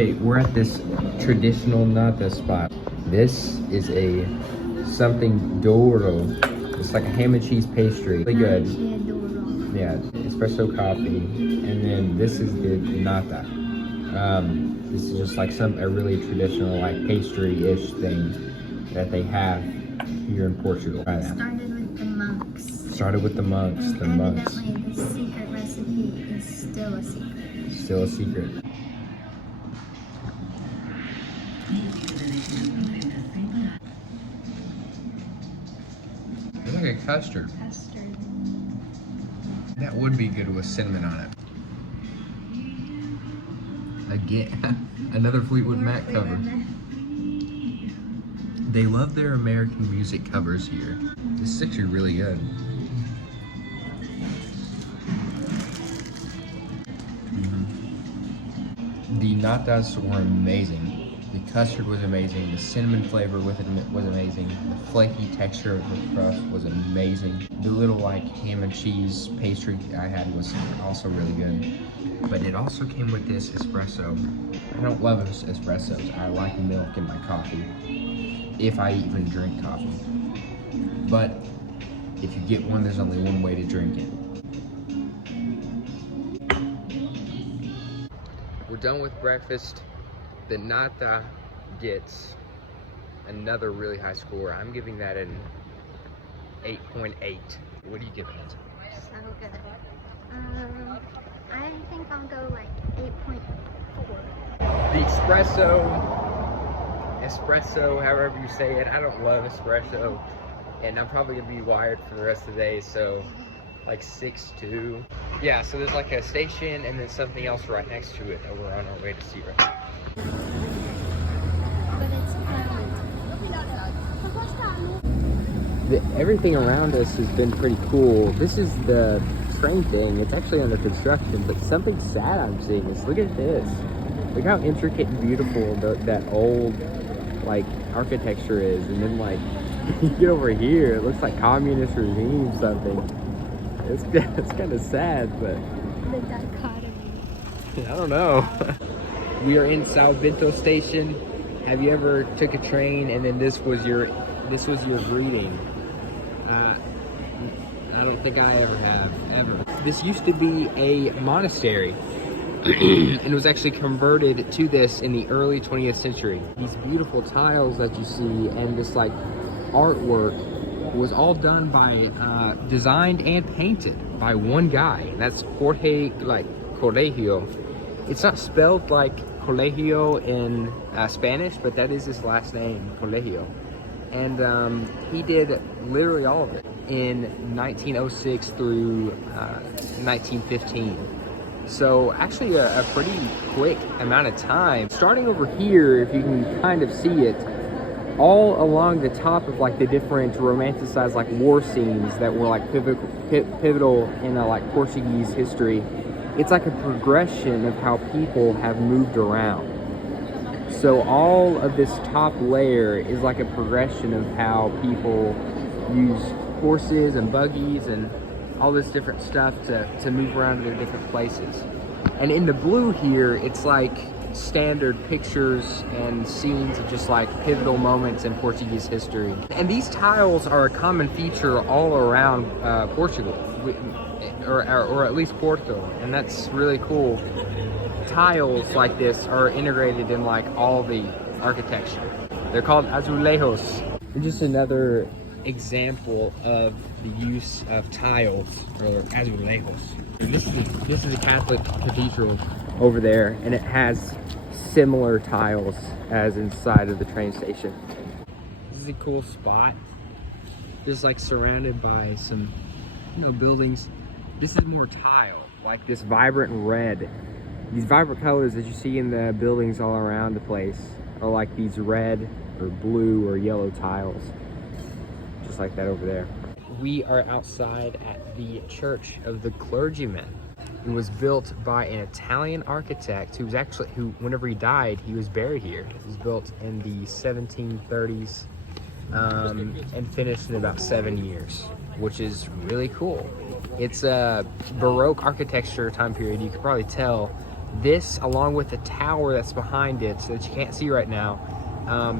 Okay, we're at this traditional nata spot. This is a something doro. It's like a ham and cheese pastry. Really good. Yeah, espresso coffee. And then this is the nata. This is just like a really traditional like pastry-ish thing that they have here in Portugal. Try that. Started with the monks. And the monks. evidently the secret recipe is still a secret. Still a secret. It's like a custard. Custard. That would be good with cinnamon on it. Again, another Fleetwood Mac cover. They love their American music covers here. This is actually really good. The natas were amazing. The custard was amazing. The cinnamon flavor with it was amazing. The flaky texture of the crust was amazing. The little like ham and cheese pastry I had was also really good. But it also came with this espresso. I don't love espressos. I like milk in my coffee, if I even drink coffee. But if you get one, there's only one way to drink it. We're done with breakfast. The nata gets another really high score. I'm giving that an 8.8. What are you giving it? So good. I think I'll go like 8.4. The espresso, however you say it. I don't love espresso, and I'm probably gonna be wired for the rest of the day, so like 6.2. Yeah, so there's like a station and then something else right next to it that we're on our way to see right now. But it's Everything around us has been pretty cool. This is the train thing. It's actually under construction, but something sad I'm seeing is look at this. Look how intricate and beautiful that old like architecture is, and then like you get over here, it looks like communist regime something. It's kind of sad, but the dichotomy. I don't know. We are in Sao Bento station. Have you ever took a train and then this was your greeting? I don't think I ever have, ever. This used to be a monastery and it was actually converted to this in the early 20th century. These beautiful tiles that you see and this like artwork was all done by, designed and painted by one guy, and that's Jorge, like, Colegio. It's not spelled like Colegio in Spanish, but that is his last name, Colegio. And he did literally all of it in 1906 through 1915. So actually a pretty quick amount of time. Starting over here, if you can kind of see it, all along the top of like the different romanticized like war scenes that were like pivotal in like Portuguese history, it's like a progression of how people have moved around. So all of this top layer is like a progression of how people use horses and buggies and all this different stuff to move around to their different places. And in the blue here, it's like standard pictures and scenes of just like pivotal moments in Portuguese history. And these tiles are a common feature all around Portugal, or at least Porto, and that's really cool. Tiles like this are integrated in like all the architecture. They're called azulejos. And just another example of the use of tiles, or azulejos. And this is a Catholic cathedral over there, and it has similar tiles as inside of the train station. This is a cool spot, just like surrounded by some, buildings. This is more tile, like this vibrant red. These vibrant colors that you see in the buildings all around the place are like these red or blue or yellow tiles, just like that over there. We are outside at the Church of the Clergyman. It was built by an Italian architect who whenever he died, he was buried here. It was built in the 1730s and finished in about 7 years, which is really cool. It's a Baroque architecture time period. You could probably tell this, along with the tower that's behind it that you can't see right now,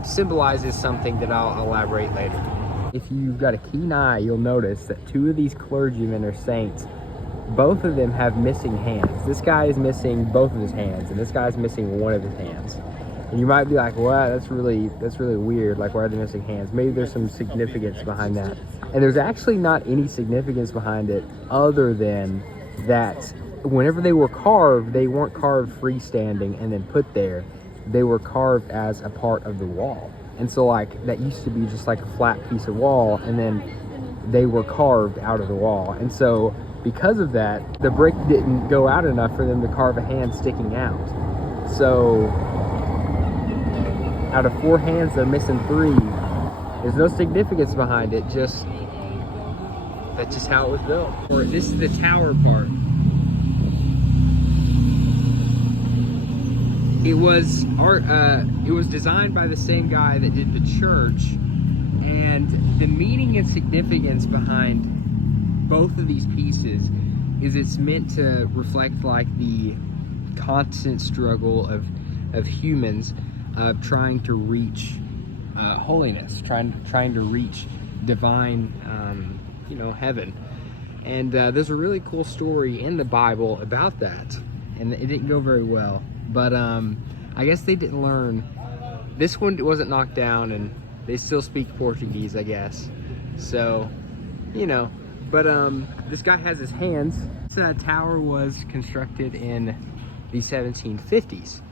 symbolizes something that I'll elaborate later. If you've got a keen eye, you'll notice that two of these clergymen or saints, both of them have missing hands. This guy is missing both of his hands, and this guy's missing one of his hands. And you might be like, wow, that's really weird. Like, why are they missing hands? Maybe there's some significance behind that. And there's actually not any significance behind it other than that whenever they were carved, they weren't carved freestanding and then put there. They were carved as a part of the wall. And so like that used to be just like a flat piece of wall, and then they were carved out of the wall. And so because of that, the brick didn't go out enough for them to carve a hand sticking out. So out of 4 hands, they're missing 3. There's no significance behind it, just that's just how it was built. Or this is the tower part. It was designed by the same guy that did the church, and the meaning and significance behind both of these pieces is it's meant to reflect like the constant struggle of humans trying to reach holiness, trying to reach divine heaven. And there's a really cool story in the Bible about that, and it didn't go very well. But I guess they didn't learn. This one wasn't knocked down, and they still speak Portuguese, I guess. So, but this guy has his hands. This tower was constructed in the 1750s,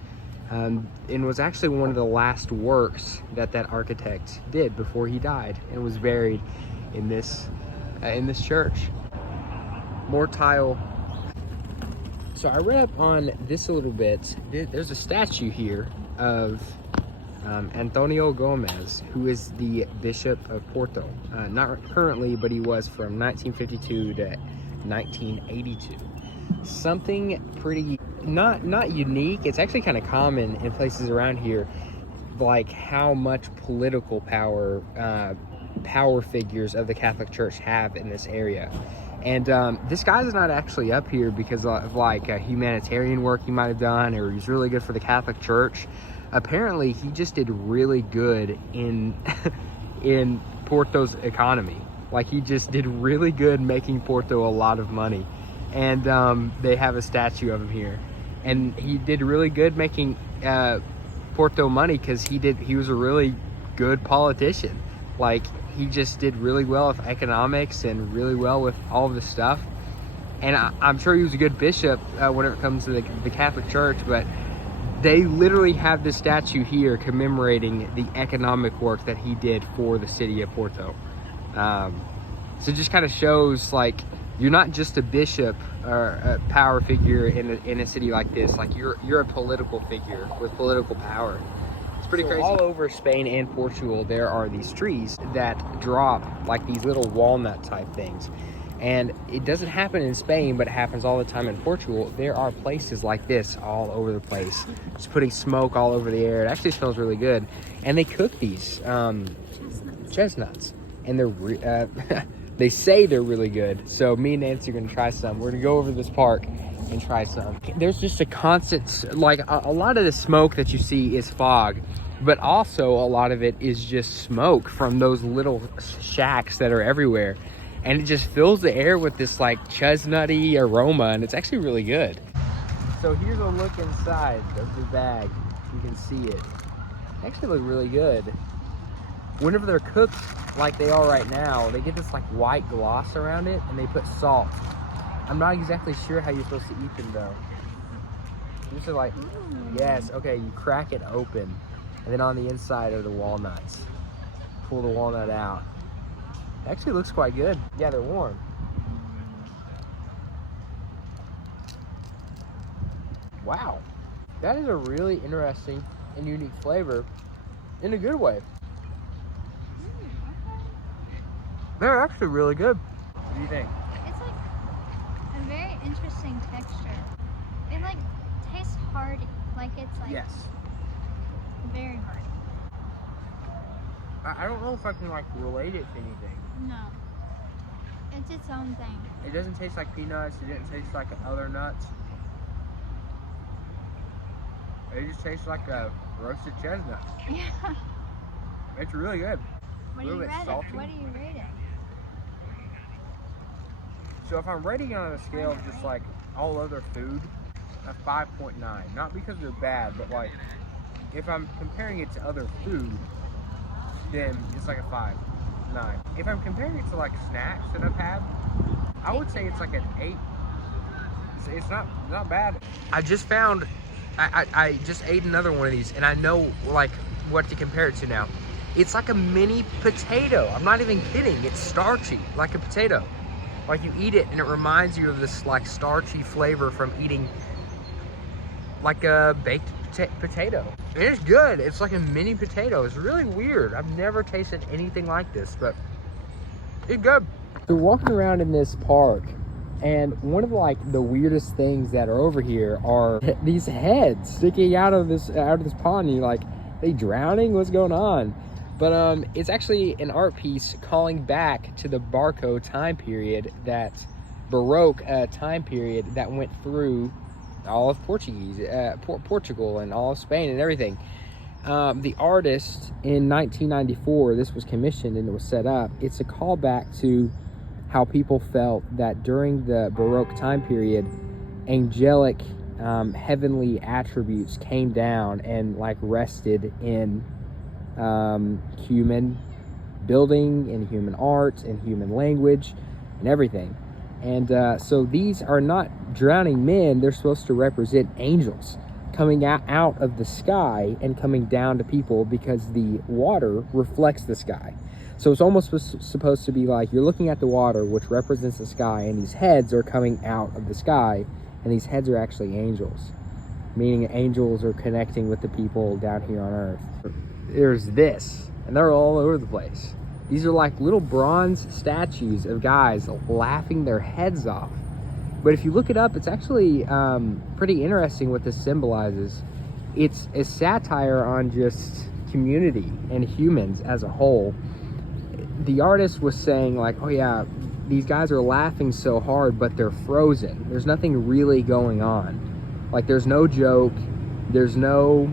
and was actually one of the last works that architect did before he died, and was buried in this church. More tile. So I read up on this a little bit. There's a statue here of Antonio Gomez, who is the Bishop of Porto. Not currently, but he was from 1952 to 1982. Something pretty, not unique. It's actually kind of common in places around here, like how much political power figures of the Catholic Church have in this area. And this guy's not actually up here because of like a humanitarian work he might have done, or he's really good for the Catholic Church. Apparently, he just did really good in in Porto's economy. Like, he just did really good making Porto a lot of money. And they have a statue of him here. And he did really good making Porto money because he was a really good politician. Like, he just did really well with economics and really well with all of this stuff. And I'm sure he was a good bishop whenever it comes to the Catholic Church, but they literally have this statue here commemorating the economic work that he did for the city of Porto. So it just kind of shows, like, you're not just a bishop or a power figure in a city like this. Like, you're a political figure with political power. Pretty crazy. All over Spain and Portugal, there are these trees that drop like these little walnut type things. And it doesn't happen in Spain, but it happens all the time in Portugal. There are places like this all over the place, just putting smoke all over the air. It actually smells really good. And they cook these chestnuts, and they're they say they're really good. So me and Nancy are gonna try some. We're gonna go over to this park and try some. There's just a constant, like, a lot of the smoke that you see is fog, but also a lot of it is just smoke from those little shacks that are everywhere, and it just fills the air with this like chestnutty aroma, and it's actually really good. So here's a look inside of the bag. You can see it. They actually look really good. Whenever they're cooked like they are right now, they get this like white gloss around it, and they put salt. I'm not exactly sure how you're supposed to eat them though. This is like, yes, okay, you crack it open, and then on the inside are the walnuts. Pull the walnut out. It actually looks quite good. Yeah, they're warm. Wow, that is a really interesting and unique flavor in a good way. They're actually really good. What do you think? It's like a very interesting texture. It like tastes hardy. Like it's like Yes. very hardy. I don't know if I can like relate it to anything. No. It's its own thing. It doesn't taste like peanuts. It didn't taste like other nuts. It just tastes like a roasted chestnut. Yeah. It's really good. What do A you little bit rate it? salty. What do you rate it? So if I'm rating it on a scale of just like all other food, a 5.9. Not because they're bad, but like if I'm comparing it to other food, then it's like a 5.9. If I'm comparing it to like snacks that I've had, I would say it's like an 8. It's not bad. I just found, I just ate another one of these, and I know like what to compare it to now. It's like a mini potato. I'm not even kidding. It's starchy, like a potato. Like you eat it, and it reminds you of this like starchy flavor from eating like a baked potato. And it's good. It's like a mini potato. It's really weird. I've never tasted anything like this, but it's good. So walking around in this park, and one of the weirdest things that are over here are these heads sticking out of this pond. You're like, they drowning? What's going on? But it's actually an art piece calling back to the Barco time period, that Baroque time period that went through all of Portugal and all of Spain and everything. The artist in 1994, this was commissioned and it was set up. It's a callback to how people felt that during the Baroque time period, angelic heavenly attributes came down and like rested in human building and human art and human language and everything. And so these are not drowning men. They're supposed to represent angels coming out of the sky and coming down to people, because the water reflects the sky. So it's almost supposed to be like you're looking at the water, which represents the sky, and these heads are coming out of the sky, and these heads are actually angels, meaning angels are connecting with the people down here on earth. There's this, and they're all over the place. These are like little bronze statues of guys laughing their heads off. But if you look it up, it's actually pretty interesting what this symbolizes. It's a satire on just community and humans as a whole. The artist was saying like, oh yeah, these guys are laughing so hard, but they're frozen. There's nothing really going on. Like there's no joke, there's no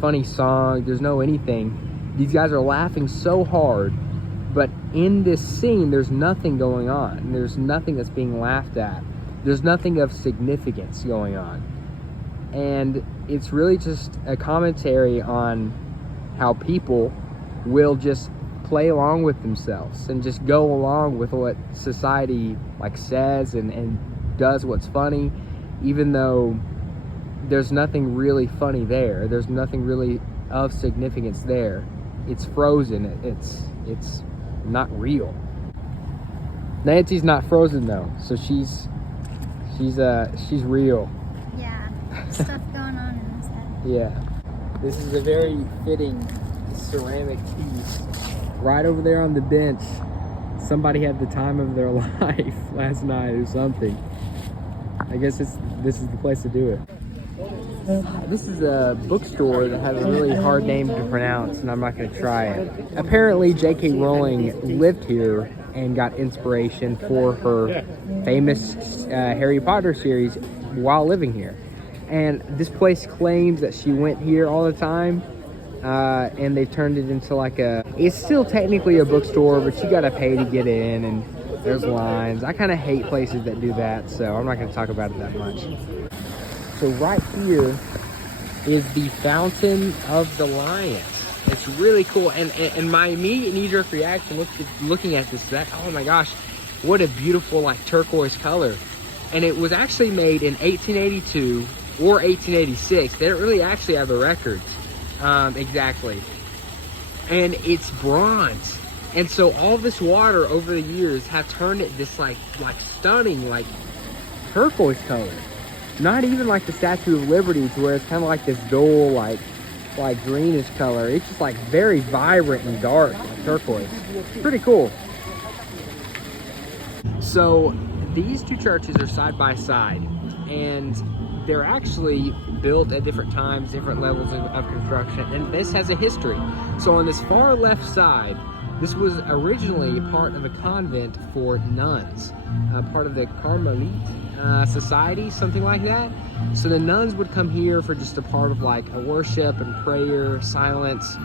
funny song, there's no anything. These guys are laughing so hard, but in this scene, there's nothing going on. There's nothing that's being laughed at. There's nothing of significance going on. And it's really just a commentary on how people will just play along with themselves and just go along with what society like says and does what's funny, even though there's nothing really funny there. There's nothing really of significance there. It's frozen. It's not real. Nancy's not frozen though, so she's real. Yeah, stuff going on in this head. Yeah. This is a very fitting ceramic piece. Right over there on the bench, somebody had the time of their life last night or something. I guess this is the place to do it. This is a bookstore that has a really hard name to pronounce, and I'm not going to try it. Apparently, J.K. Rowling lived here and got inspiration for her famous Harry Potter series while living here. And this place claims that she went here all the time, and they turned it into like it's still technically a bookstore, but you got to pay to get in, and there's lines. I kind of hate places that do that, so I'm not going to talk about it that much. So right here is the Fountain of the Lions. It's really cool, and my immediate knee-jerk reaction looking at this, oh my gosh, what a beautiful like turquoise color. And it was actually made in 1882 or 1886. They don't really actually have the records exactly. And it's bronze. And so all this water over the years have turned it this like stunning like turquoise color. Not even like the Statue of Liberty, to where it's kind of like this dull, like greenish color. It's just like very vibrant and dark, like turquoise. Pretty cool. So these two churches are side by side, and they're actually built at different times, different levels of construction, and this has a history. So on this far left side, This was originally part of a convent for nuns, part of the Carmelite society, something like that. So the nuns would come here for just a part of like a worship and prayer, silence.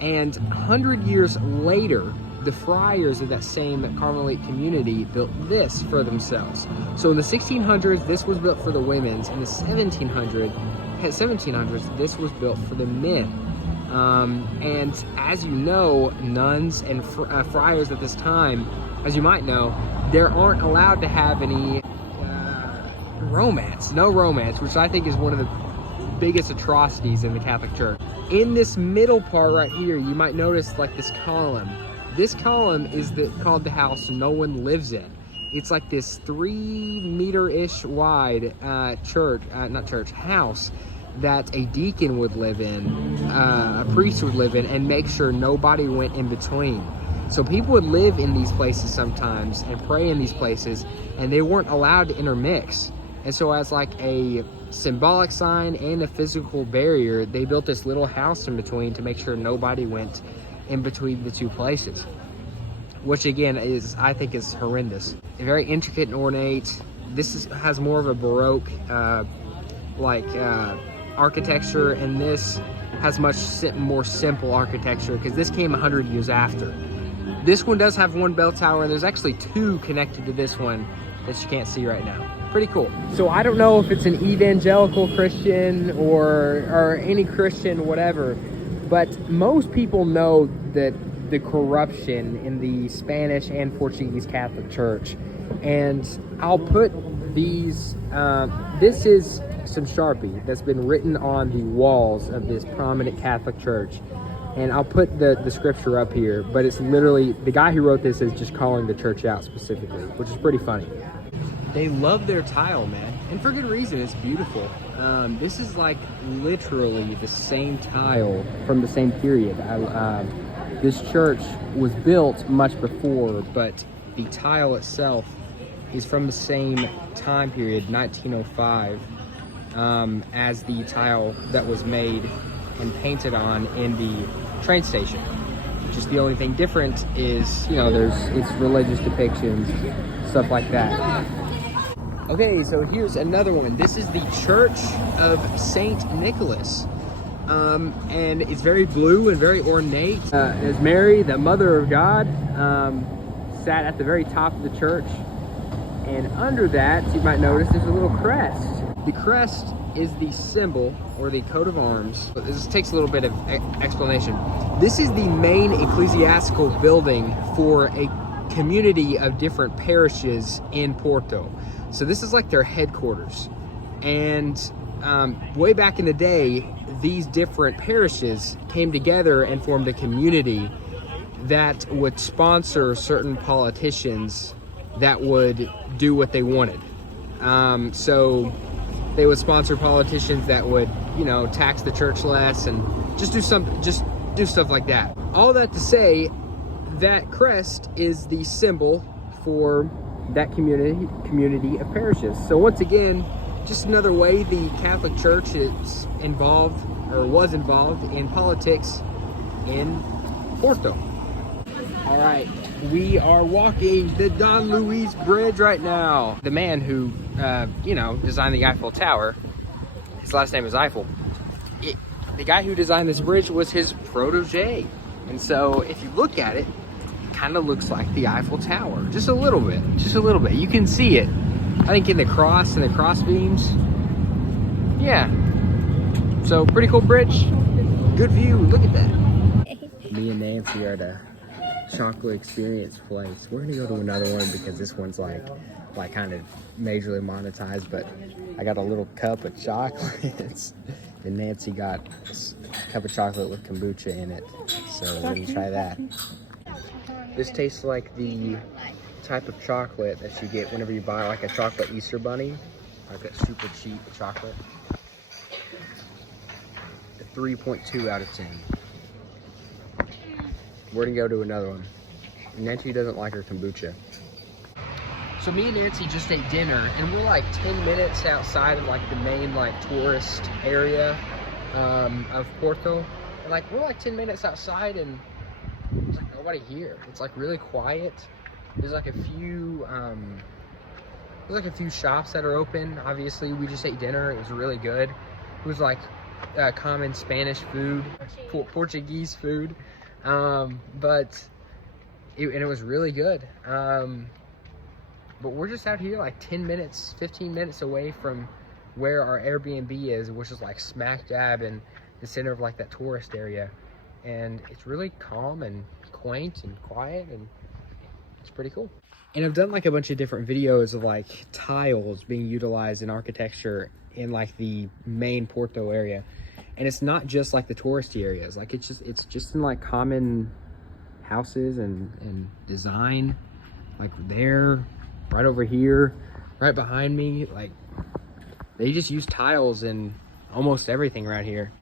And 100 years later, the friars of that same Carmelite community built this for themselves. So in the 1600s, this was built for the women's. In the 1700s, this was built for the men. And as you know, nuns and friars at this time, as you might know, they aren't allowed to have any romance, no romance, which I think is one of the biggest atrocities in the Catholic Church. In this middle part right here, you might notice like this column. This column is called the house no one lives in. It's like this 3-meter-ish wide house that a deacon would live in, a priest would live in, and make sure nobody went in between. So people would live in these places sometimes and pray in these places, and they weren't allowed to intermix. And so as like a symbolic sign and a physical barrier, they built this little house in between to make sure nobody went in between the two places, which again I think is horrendous. Very intricate and ornate. This has more of a Baroque architecture, and this has much more simple architecture because this came 100 years after. This one does have one bell tower, and there's actually 2 connected to this one that you can't see right now. Pretty cool. So I don't know if it's an evangelical Christian or any Christian, whatever, but most people know that the corruption in the Spanish and Portuguese Catholic Church. And I'll put these, this is some Sharpie that's been written on the walls of this prominent Catholic church. And I'll put the scripture up here, but it's literally, the guy who wrote this is just calling the church out specifically, which is pretty funny. They love their tile, man, and for good reason. It's beautiful. This is like literally the same tile from the same period. This church was built much before, but the tile itself is from the same time period, 1905, as the tile that was made and painted on in the train station. Just the only thing different is, you know, it's religious depictions, stuff like that. Okay, so here's another one. This is the Church of Saint Nicholas. And it's very blue and very ornate. There's Mary, the Mother of God, sat at the very top of the church. And under that, you might notice there's a little crest. The crest is the symbol or the coat of arms. This takes a little bit of explanation. This is the main ecclesiastical building for a community of different parishes in Porto. So this is like their headquarters. And way back in the day, these different parishes came together and formed a community that would sponsor certain politicians that would do what they wanted. So they would sponsor politicians that would, you know, tax the church less and just do stuff like that. All that to say, that crest is the symbol for that community of parishes. So once again, just another way the Catholic Church is involved or was involved in politics in Porto. All right, we are walking the Don Luis Bridge right now. The man who, designed the Eiffel Tower, his last name is Eiffel. The guy who designed this bridge was his protege. And so if you look at it, kind of looks like the Eiffel Tower, just a little bit. You can see it, I think, in the cross and the cross beams. Yeah, so pretty cool bridge, good view. Look at that. Me and Nancy are at a chocolate experience place. We're gonna go to another one because this one's like kind of majorly monetized, but I got a little cup of chocolates and Nancy got a cup of chocolate with kombucha in it, so we're gonna try that. This tastes like the type of chocolate that you get whenever you buy like a chocolate Easter bunny, like that super cheap chocolate. A 3.2 out of 10. We're gonna go to another one. Nancy doesn't like her kombucha. So me and Nancy just ate dinner, and we're like 10 minutes outside of like the main like tourist area of Porto. And, we're like 10 minutes outside, and there's like nobody here. It's like really quiet. There's like a few shops that are open. Obviously, we just ate dinner. It was really good. It was like common Spanish food, Portuguese food, but it was really good. But we're just out here like 10 minutes, 15 minutes away from where our Airbnb is, which is like smack dab in the center of like that tourist area. And it's really calm and quaint and quiet, and it's pretty cool. And I've done like a bunch of different videos of like tiles being utilized in architecture in like the main Porto area. And it's not just like the touristy areas. Like it's just in like common houses and design, like there, right over here, right behind me. Like they just use tiles in almost everything around here.